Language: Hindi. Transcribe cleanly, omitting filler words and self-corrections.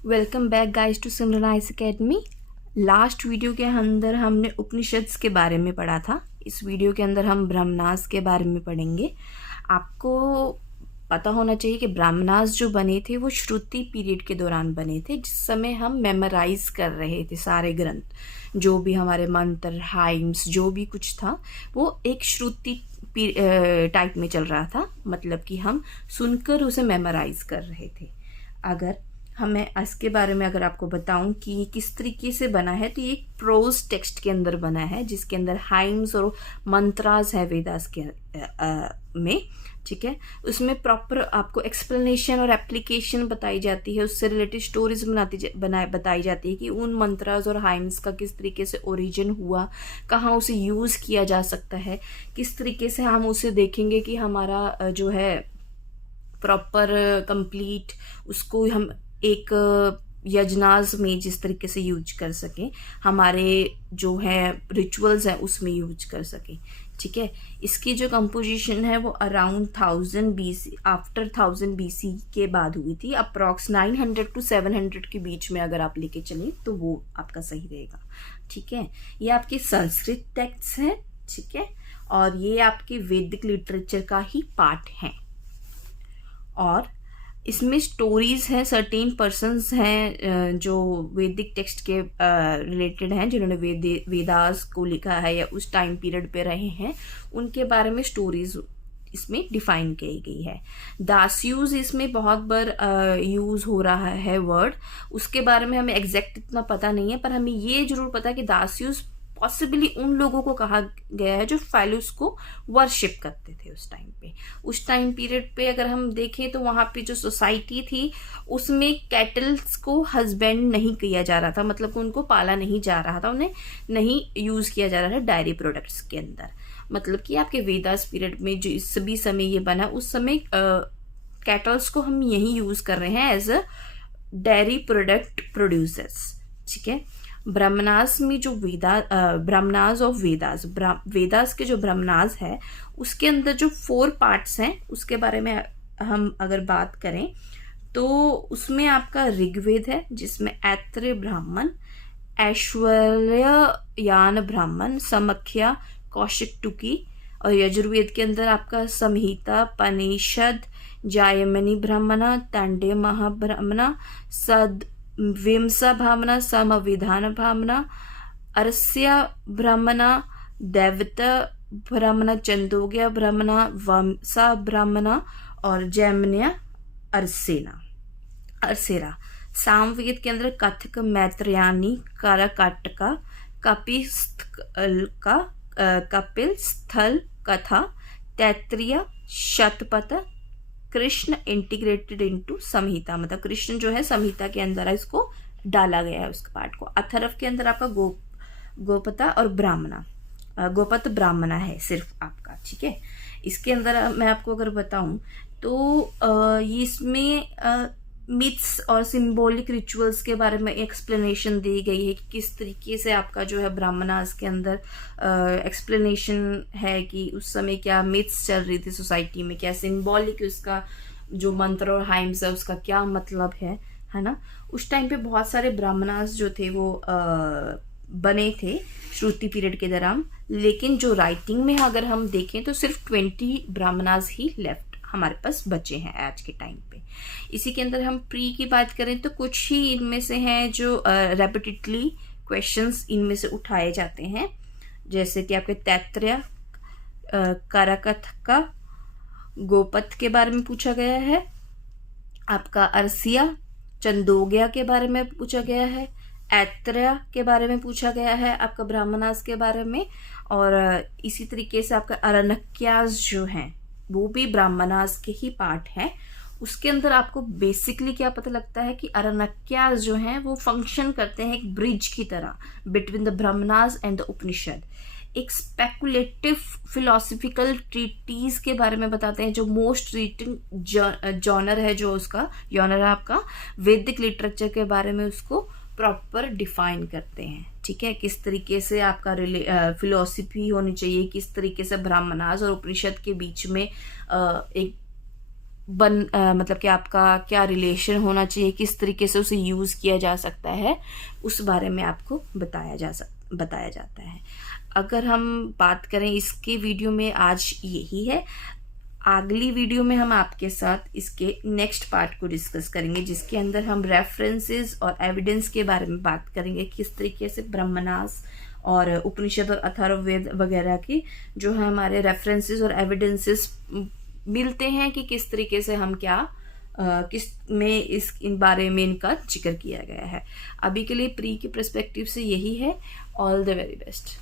Welcome back guys to Simran IAS academy. Last video के अंदर हमने उपनिषद्स के बारे में पढ़ा था। इस वीडियो के अंदर हम ब्रह्मनास के बारे में पढ़ेंगे। आपको पता होना चाहिए कि ब्राह्मणास जो बने थे वो श्रुति पीरियड के दौरान बने थे, जिस समय हम मेमोराइज कर रहे थे सारे ग्रंथ, जो भी हमारे मंत्र हाइम्स जो भी कुछ था वो एक श्रुति टाइप में चल रहा था। मतलब कि हम सुनकर उसे मेमोराइज कर रहे थे। अगर हमें इसके बारे में अगर आपको बताऊं कि ये किस तरीके से बना है, तो ये एक प्रोज टेक्स्ट के अंदर बना है, जिसके अंदर हाइम्स और मंत्रास है वेदास के में। ठीक है, उसमें प्रॉपर आपको एक्सप्लेनेशन और एप्लीकेशन बताई जाती है, उससे रिलेटेड स्टोरीज बताई जाती है कि उन मंत्रास और हाइम्स का किस तरीके से ओरिजिन हुआ, कहाँ उसे यूज़ किया जा सकता है, किस तरीके से हम उसे देखेंगे कि हमारा जो है प्रॉपर कंप्लीट उसको हम एक यजनाज में जिस तरीके से यूज कर सकें, हमारे जो है रिचुअल्स हैं उसमें यूज कर सकें। ठीक है, इसकी जो कंपोजिशन है वो अराउंड 1000 BC, आफ्टर 1000 BC के बाद हुई थी। अप्रॉक्स 900 to 700 के बीच में अगर आप लेके चलें तो वो आपका सही रहेगा। ठीक है, ये आपके संस्कृत टेक्स्ट हैं। ठीक है, और ये आपके वैदिक लिटरेचर का ही पार्ट है। और इसमें स्टोरीज हैं, सर्टेन पर्सन्स हैं जो वैदिक टेक्स्ट के रिलेटेड हैं, जिन्होंने वेदास को लिखा है या उस टाइम पीरियड पे रहे हैं, उनके बारे में स्टोरीज इसमें डिफाइन की गई है। दास्यूज इसमें बहुत बार यूज हो रहा है वर्ड, उसके बारे में हमें एग्जैक्ट इतना पता नहीं है, पर हमें ये जरूर पता है कि दास्यूज पॉसिबली उन लोगों को कहा गया है जो फाइलुस को वर्शिप करते थे उस टाइम पे। उस टाइम पीरियड पे अगर हम देखें तो वहां पे जो सोसाइटी थी उसमें कैटल्स को हस्बैंड नहीं किया जा रहा था, मतलब उनको पाला नहीं जा रहा था, उन्हें नहीं यूज किया जा रहा था डायरी प्रोडक्ट्स के अंदर। मतलब कि आपके वेदास पीरियड में जो इस भी समय ये बना, उस समय कैटल्स को हम यही यूज कर रहे हैं as a dairy product producers. ठीक है, ब्रह्मनास में जो ब्रह्मनास ऑफ वेदास, वेदास के जो ब्रह्मनास है उसके अंदर जो 4 पार्ट्स हैं उसके बारे में हम अगर बात करें तो उसमें आपका ऋग्वेद है, जिसमें ऐत्रेय ब्राह्मण, ऐश्वर्ययान ब्राह्मण, समख्या, कौशिक टुकी, और यजुर्वेद के अंदर आपका संहिता, पनिषद, जायमनी ब्राह्मणा, तांडे महाब्राह्मणा, सद विमसा ब्राह्मणा, समविधान ब्राह्मणा, अरस्या ब्राह्मणा, दैवता ब्राह्मणा, चंदोग्या ब्राह्मणा, वंसा ब्राह्मणा और जैमन्या अरसेरा। सामवेद के अंदर कथक, मैत्रेयानी, कराकाटका, कपिल स्थल कथा, तैत्तिरीय, शतपथ, कृष्ण इंटीग्रेटेड इनटू संहिता, मतलब कृष्ण जो है संहिता के अंदर है, इसको डाला गया है उसके पार्ट को। अथर्व के अंदर आपका गोपता और ब्राह्मणा, गोपत ब्राह्मणा है सिर्फ आपका। ठीक है, इसके अंदर मैं आपको अगर बताऊं तो इसमें मिथ्स और सिंबॉलिक रिचुअल्स के बारे में एक्सप्लेनेशन दी गई है कि किस तरीके से आपका जो है ब्राह्मणास के अंदर एक्सप्लेनेशन है कि उस समय क्या मिथ्स चल रही थी सोसाइटी में, क्या सिंबॉलिक उसका जो मंत्र और हाइम्स है उसका क्या मतलब है ना। उस टाइम पे बहुत सारे ब्राह्मणास जो थे वो बने थे श्रुति पीरियड के दौरान, लेकिन जो राइटिंग में अगर हम देखें तो सिर्फ 20 ब्राह्मणास ही लेफ्ट हमारे पास बचे हैं आज के टाइम पे। इसी के अंदर हम प्री की बात करें तो कुछ ही इनमें से हैं जो रेपिटेडली क्वेश्चंस इनमें से उठाए जाते हैं, जैसे कि आपके तैत्तिरीय, कराकथ का गोपथ के बारे में पूछा गया है, आपका अरसिया चंदोग्या के बारे में पूछा गया है, ऐत्रेय के बारे में पूछा गया है आपका ब्राह्मणास के बारे में, और इसी तरीके से आपका अरण्यक्यास जो हैं वो भी ब्राह्मणास के ही पार्ट है। उसके अंदर आपको बेसिकली क्या पता लगता है कि अरण्यक्यास जो हैं वो फंक्शन करते हैं एक ब्रिज की तरह between the Brahmanas and the Upanishad. एक स्पेकुलेटिव फिलोसफिकल ट्रीटीज के बारे में बताते हैं, जो मोस्ट रिटन जॉनर है, जो उसका जॉनर है आपका वैदिक लिटरेचर के बारे में उसको प्रॉपर डिफाइन करते हैं। ठीक है, किस तरीके से आपका फिलोसफी होनी चाहिए, किस तरीके से ब्राह्मणास और उपनिषद के बीच में एक मतलब कि आपका क्या रिलेशन होना चाहिए, किस तरीके से उसे यूज़ किया जा सकता है, उस बारे में आपको बताया जाता है। अगर हम बात करें इसके वीडियो में आज यही है। अगली वीडियो में हम आपके साथ इसके नेक्स्ट पार्ट को डिस्कस करेंगे, जिसके अंदर हम रेफरेंसेस और एविडेंस के बारे में बात करेंगे, किस तरीके से ब्रह्मनास और उपनिषद और अथर्ववेद वगैरह की जो है हमारे रेफरेंसेस और एविडेंसेस मिलते हैं कि किस तरीके से हम क्या किस में इन बारे में इनका जिक्र किया गया है। अभी के लिए प्री के पर्सपेक्टिव से यही है। All the very best.